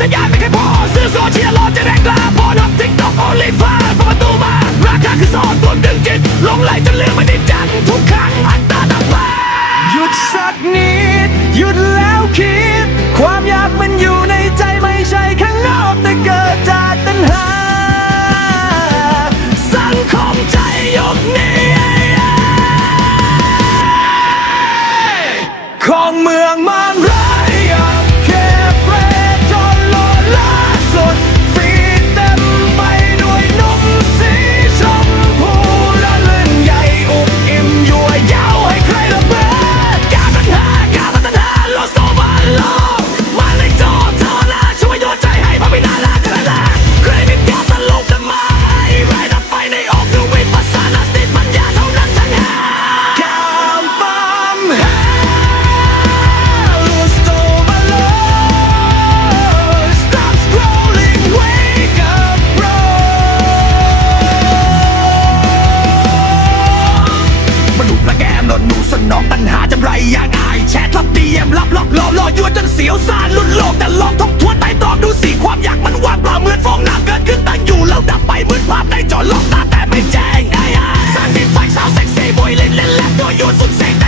the guy making ยั่วจนเสียวซ่านลุนโลกแต่ลองทบทวนไต่ตอบดูสิความอยากมันว่างเปล่าเหมือนฟองน้ำเกิดขึ้นตั้งอยู่แล้วดับไปเหมือนภาพในจอลอกตาแต่ไม่แจ้งไอ้สร้างดินไฟสาวเซ็กซี่บอยเล่นเล่นแลบโดยโยนสุดเซ็ก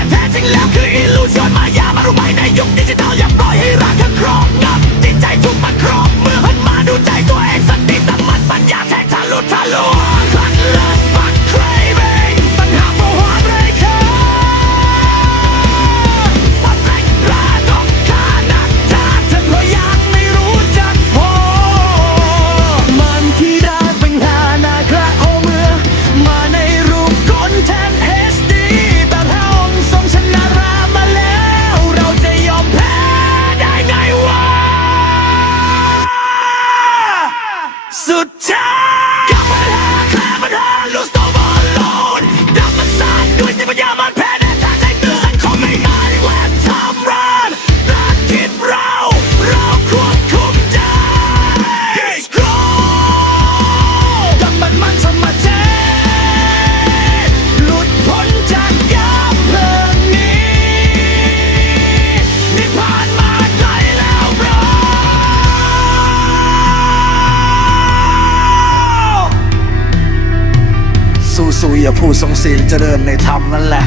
สุยผู้ทรงศีลเจริญในธรรมนั่นแหละ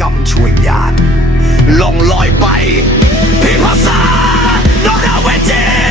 กำช่วยญาติลงลอยไปพิพาษานอกดาวเวที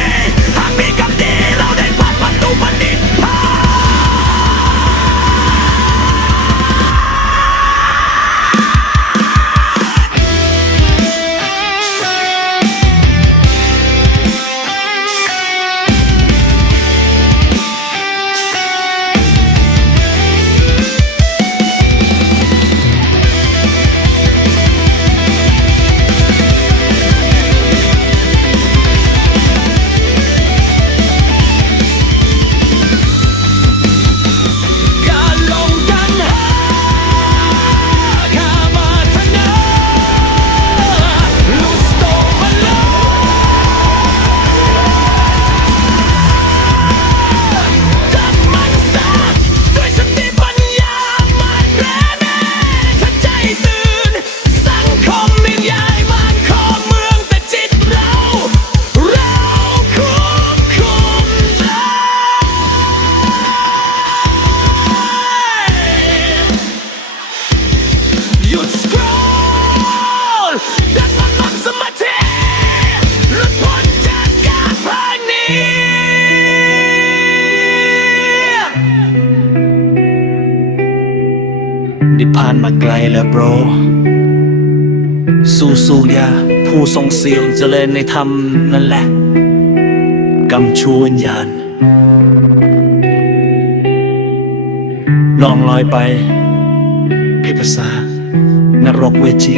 านมาไกลแล้วโบรสู้สู้ยาผู้ทรงเสียงเจริญในธรรมนั่นแหละกำชูวิญญาณลองลอยไปพิภาษานรกเวจี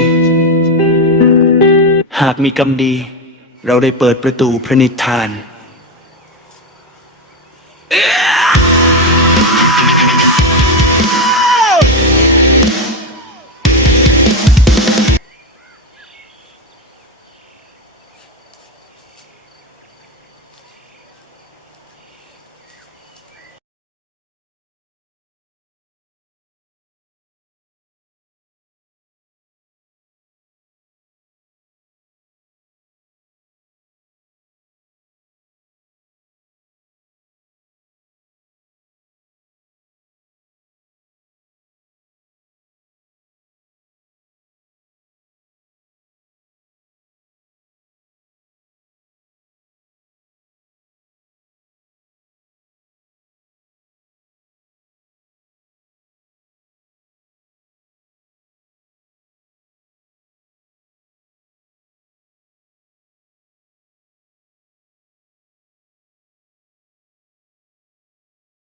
หากมีกรรมดี เราได้เปิดประตูพระนิทาน